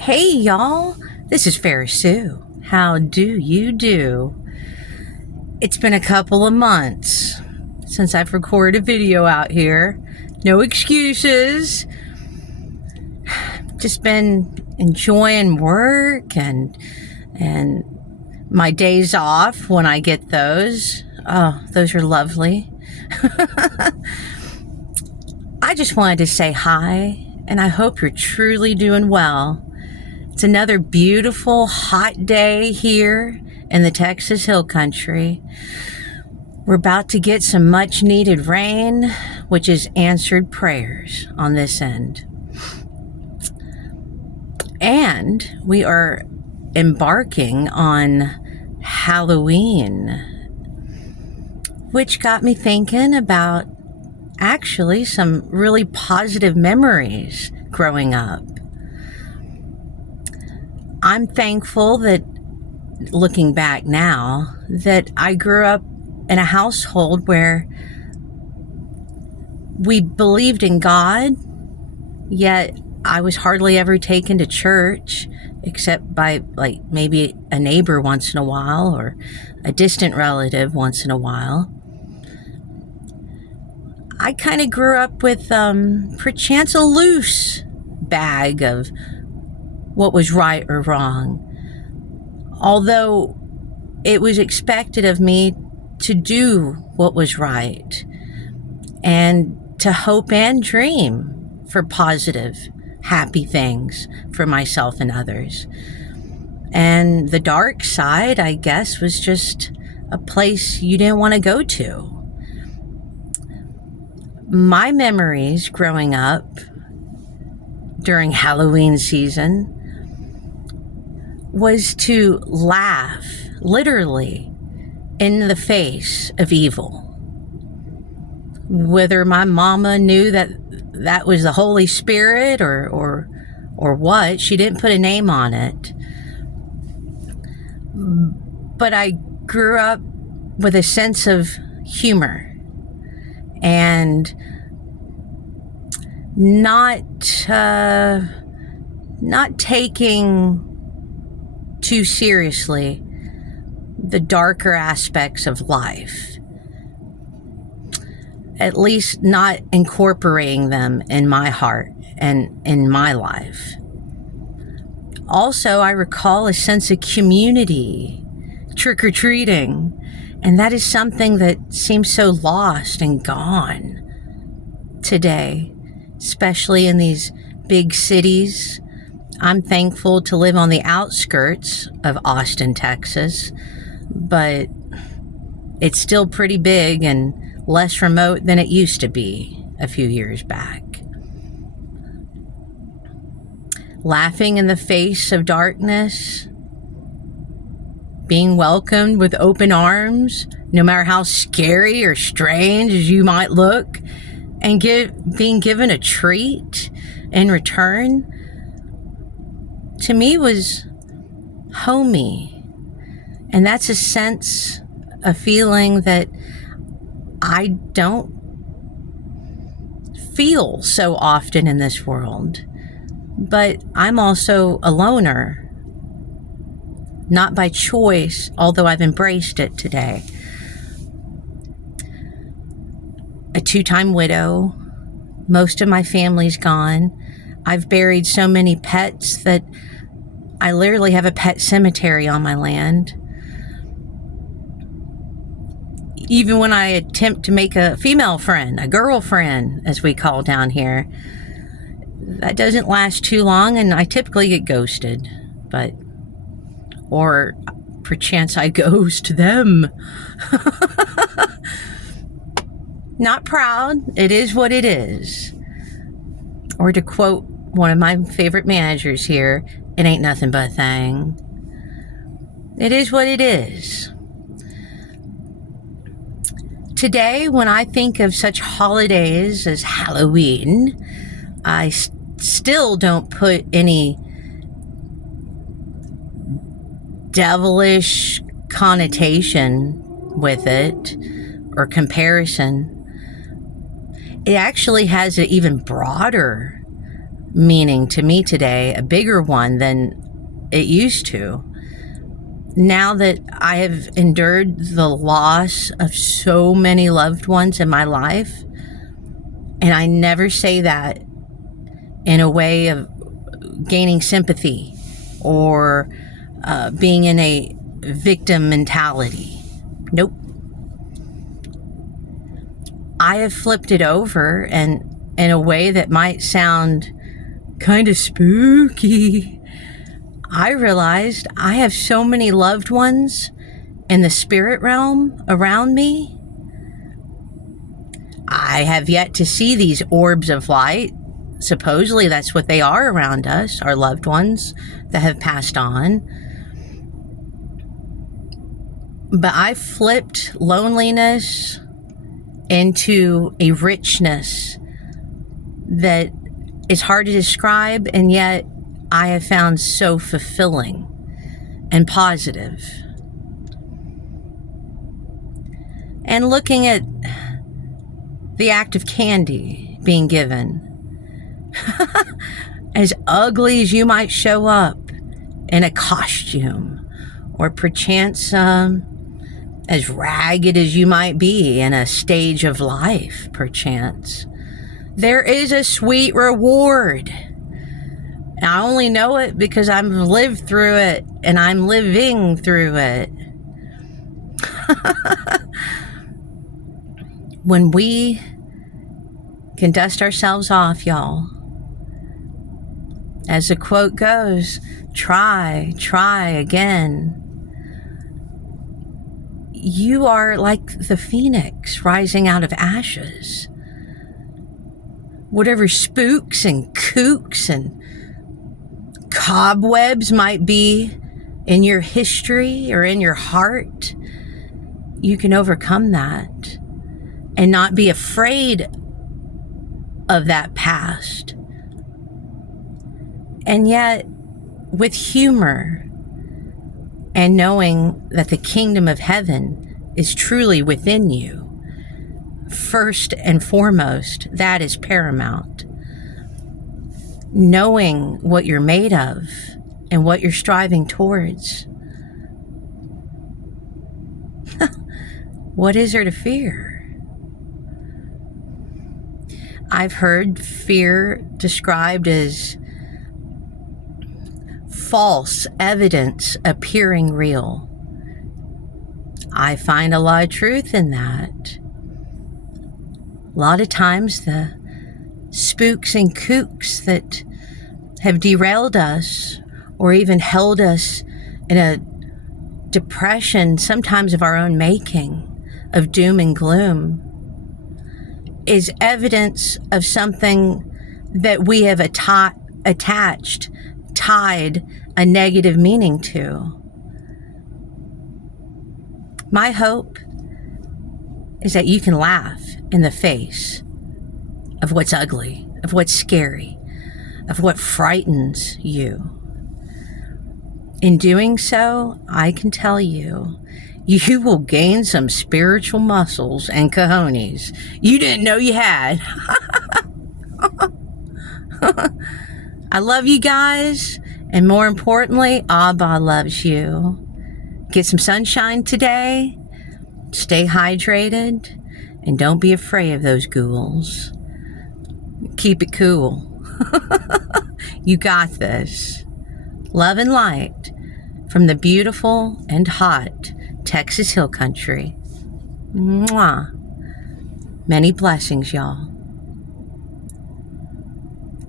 Hey, y'all. This is Ferris Sue. How do you do? It's been a couple of months since I've recorded a video out here. No excuses. Just been enjoying work and my days off when I get those. Oh, those are lovely. I just wanted to say hi, and I hope you're truly doing well. It's another beautiful, hot day here in the Texas Hill Country. We're about to get some much needed rain, which is answered prayers on this end. And we are embarking on Halloween, which got me thinking about actually some really positive memories growing up. I'm thankful that, looking back now, that I grew up in a household where we believed in God, yet I was hardly ever taken to church except by maybe a neighbor once in a while or a distant relative once in a while. I kind of grew up with perchance a loose bag of what was right or wrong, although it was expected of me to do what was right and to hope and dream for positive, happy things for myself and others. And the dark side, I guess, was just a place you didn't want to go to. My memories growing up during Halloween season was to laugh, literally, in the face of evil. Whether my mama knew that was the Holy Spirit or what, she didn't put a name on it. But I grew up with a sense of humor and not taking too seriously the darker aspects of life, at least not incorporating them in my heart and in my life. Also, I recall a sense of community, trick-or-treating, and that is something that seems so lost and gone today, especially in these big cities. I'm thankful to live on the outskirts of Austin, Texas, but it's still pretty big and less remote than it used to be a few years back. Laughing in the face of darkness, being welcomed with open arms, no matter how scary or strange as you might look, and being given a treat in return, to me was homey. And that's a sense, a feeling that I don't feel so often in this world. But I'm also a loner, not by choice, although I've embraced it today. A 2-time widow, most of my family's gone. I've buried so many pets that I literally have a pet cemetery on my land. Even when I attempt to make a female friend, a girlfriend, as we call down here, that doesn't last too long, and I typically get ghosted. Or perchance I ghost them. Not proud. It is what it is. Or to quote one of my favorite managers here, it ain't nothing but a thing. It is what it is. Today, when I think of such holidays as Halloween, I still don't put any devilish connotation with it or comparison. It actually has an even broader meaning to me today, a bigger one than it used to. Now that I have endured the loss of so many loved ones in my life, and I never say that in a way of gaining sympathy or being in a victim mentality. Nope. I have flipped it over, and in a way that might sound kind of spooky, I realized I have so many loved ones in the spirit realm around me. I have yet to see these orbs of light. Supposedly that's what they are around us, our loved ones that have passed on. But I flipped loneliness into a richness that is hard to describe, and yet I have found so fulfilling and positive. And looking at the act of candy being given, as ugly as you might show up in a costume, or perchance as ragged as you might be in a stage of life, perchance, there is a sweet reward. I only know it because I've lived through it, and I'm living through it. When we can dust ourselves off, y'all, as the quote goes, try again. You are like the phoenix rising out of ashes. Whatever spooks and kooks and cobwebs might be in your history or in your heart, you can overcome that and not be afraid of that past. And yet, with humor and knowing that the kingdom of heaven is truly within you, first and foremost, that is paramount. Knowing what you're made of and what you're striving towards. What is there to fear? I've heard fear described as false evidence appearing real. I find a lot of truth in that. A lot of times the spooks and kooks that have derailed us or even held us in a depression, sometimes of our own making, of doom and gloom, is evidence of something that we have tied a negative meaning to. My hope is that you can laugh in the face of what's ugly, of what's scary, of what frightens you. In doing so, I can tell you, you will gain some spiritual muscles and cojones you didn't know you had. I love you guys, and more importantly, Abba loves you. Get some sunshine today, stay hydrated, and don't be afraid of those ghouls. Keep it cool. You got this. Love and light from the beautiful and hot Texas Hill Country. Mwah. Many blessings, y'all.